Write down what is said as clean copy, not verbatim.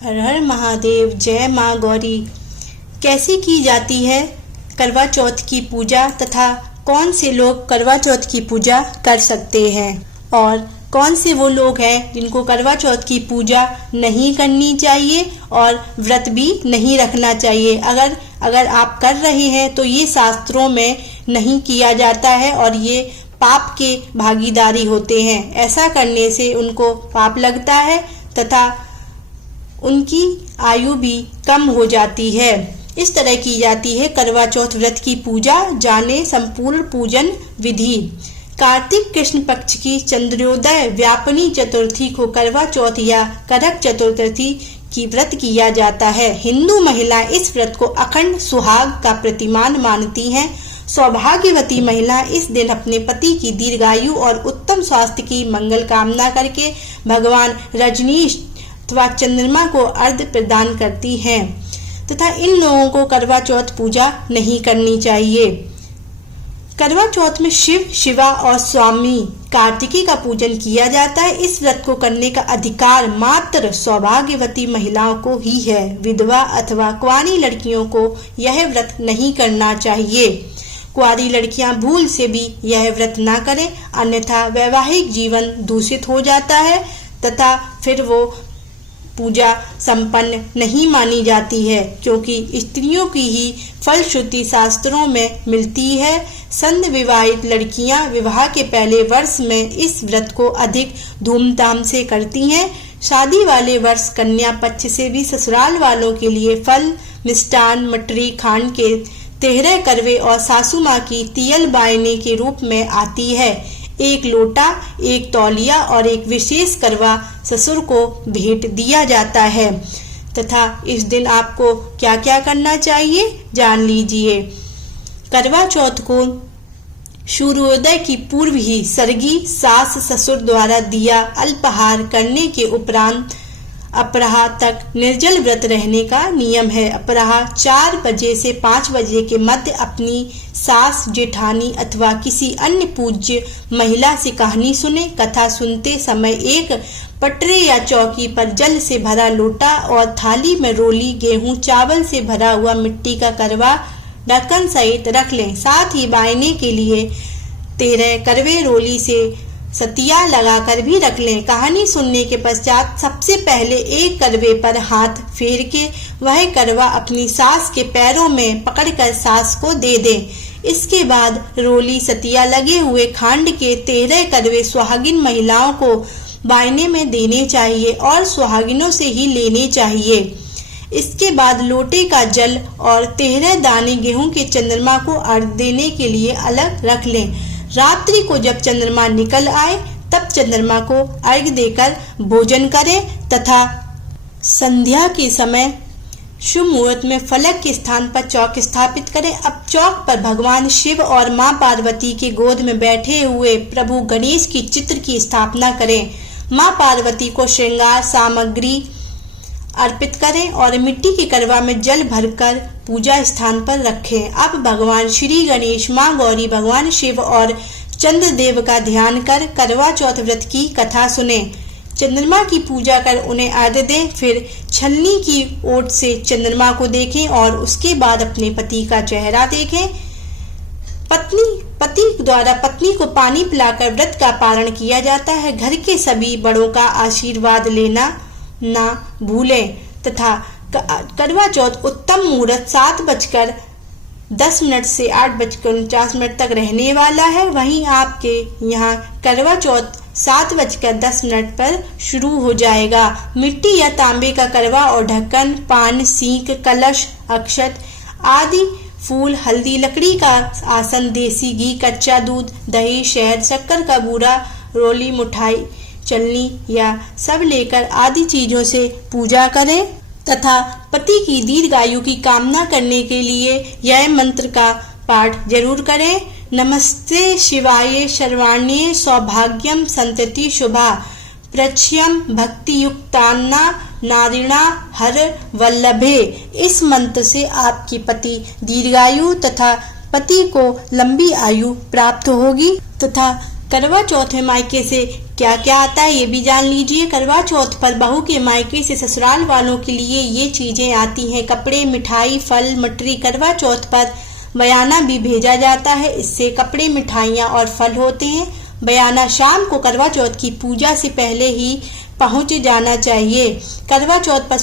हर हर महादेव। जय माँ गौरी। कैसे की जाती है करवा चौथ की पूजा तथा कौन से लोग करवा चौथ की पूजा कर सकते हैं और कौन से वो लोग हैं जिनको करवा चौथ की पूजा नहीं करनी चाहिए और व्रत भी नहीं रखना चाहिए। अगर आप कर रहे हैं तो ये शास्त्रों में नहीं किया जाता है और ये पाप के भागीदारी होते हैं। ऐसा करने से उनको पाप लगता है तथा उनकी आयु भी कम हो जाती है। इस तरह की जाती है करवा चौथ व्रत की पूजा। जाने संपूर्ण पूजन विधि। कार्तिक कृष्ण पक्ष की चंद्रोदय व्यापनी चतुर्थी को करवा चौथ या करक चतुर्थी की व्रत किया जाता है। हिंदू महिला इस व्रत को अखंड सुहाग का प्रतिमान मानती हैं। सौभाग्यवती महिला इस दिन अपने पति की दीर्घायु और उत्तम स्वास्थ्य की मंगल कामना करके भगवान रजनीश अथवा चंद्रमा को अर्घ्य प्रदान करती हैं तथा इन लोगों को करवा चौथ पूजा नहीं करनी चाहिए। करवा चौथ में शिव, शिवा और स्वामी कार्तिकी का पूजन किया जाता है। इस व्रत को करने का अधिकार मात्र सौभाग्यवती महिलाओं को ही है। विधवा अथवा कुंवारी लड़कियों को यह व्रत नहीं करना चाहिए। कुंवारी लड़कियां भूल से भी यह व्रत ना करें, अन्यथा वैवाहिक जीवन दूषित हो जाता है तथा फिर वो पूजा संपन्न नहीं मानी जाती है, क्योंकि स्त्रियों की ही फलश्रुति शास्त्रों में मिलती है। संध विवाहित लड़कियां विवाह के पहले वर्ष में इस व्रत को अधिक धूमधाम से करती हैं। शादी वाले वर्ष कन्या पक्ष से भी ससुराल वालों के लिए फल, मिष्टान, मटरी, खांड के 13 करवे और सासू माँ की तियल बायने के रूप में आती है। एक लोटा, एक तौलिया और एक विशेष करवा ससुर को भेंट दिया जाता है तथा इस दिन आपको क्या क्या करना चाहिए जान लीजिए। करवा चौथ को सूर्योदय की पूर्व ही सर्गी सास ससुर द्वारा दिया अल्पाहार करने के उपरांत अपराह तक निर्जल व्रत रहने का नियम है। अपराह 4 बजे से 5 बजे के मध्य अपनी सास, जेठानी अथवा किसी अन्य पूज्य महिला से कहानी सुने। कथा सुनते समय एक पटरे या चौकी पर जल से भरा लोटा और थाली में रोली गेहूं चावल से भरा हुआ मिट्टी का करवा ढक्कन सहित रख लें। साथ ही बायने के लिए 13 करवे रोली से सतिया लगाकर भी रख लें। कहानी सुनने के पश्चात सबसे पहले एक करवे पर हाथ फेर के वह करवा अपनी सास के पैरों में पकड़कर सास को दे दें। इसके बाद रोली सतिया लगे हुए खांड के 13 करवे सुहागिन महिलाओं को बायने में देने चाहिए और सुहागिनों से ही लेने चाहिए। इसके बाद लोटे का जल और 13 दाने गेहूं के चंद्रमा को अर्घ देने के लिए अलग रख लें। रात्रि को जब चंद्रमा निकल आए तब चंद्रमा को अर्घ्य देकर भोजन करें तथा संध्या के समय शुभ मुहूर्त में फलक के स्थान पर चौक स्थापित करें। अब चौक पर भगवान शिव और मां पार्वती के गोद में बैठे हुए प्रभु गणेश की चित्र की स्थापना करें। मां पार्वती को श्रृंगार सामग्री अर्पित करें और मिट्टी के करवा में जल भरकर पूजा स्थान पर रखें। अब भगवान श्री गणेश, मां गौरी, भगवान शिव और चंद्रदेव का ध्यान कर करवा चौथ व्रत की कथा सुने। चंद्रमा की पूजा कर उन्हें अर्घ्य दें। फिर छलनी की ओट से चंद्रमा को देखें और उसके बाद अपने पति का चेहरा देखें। पति द्वारा पत्नी को पानी पिलाकर व्रत का पारण किया जाता है। घर के सभी बड़ों का आशीर्वाद लेना ना भूलें तथा करवा चौथ उत्तम मुहूर्त 7:10 से 8:49 तक रहने वाला है। वहीं आपके यहाँ करवा चौथ 7:10 पर शुरू हो जाएगा। मिट्टी या तांबे का करवा और ढक्कन, पान, सींक, कलश, अक्षत आदि फूल, हल्दी, लकड़ी का आसन, देसी घी, कच्चा दूध, दही, शहद, शक्कर का बूरा, रोली, मिठाई, चलनी या सब लेकर आदि चीजों से पूजा करें तथा पति की दीर्घायु की कामना करने के लिए यह मंत्र का पाठ जरूर करें। नमस्ते शिवाय सर्वाण्ये सौभाग्यम संतति शुभा प्रच्यम भक्ति युक्तान्ना नारिणा हर वल्लभे। इस मंत्र से आपकी पति दीर्घायु तथा पति को लंबी आयु प्राप्त होगी तथा करवा चौथ में मायके से क्या क्या आता है ये भी जान लीजिए। करवा चौथ पर बहू के मायके से ससुराल वालों के लिए ये चीजें आती हैं: कपड़े, मिठाई, फल, मटरी। करवा चौथ पर बयाना भी भेजा जाता है, इससे कपड़े, मिठाइयाँ और फल होते हैं। बयाना शाम को करवा चौथ की पूजा से पहले ही पहुंच जाना चाहिए। करवा चौथ पर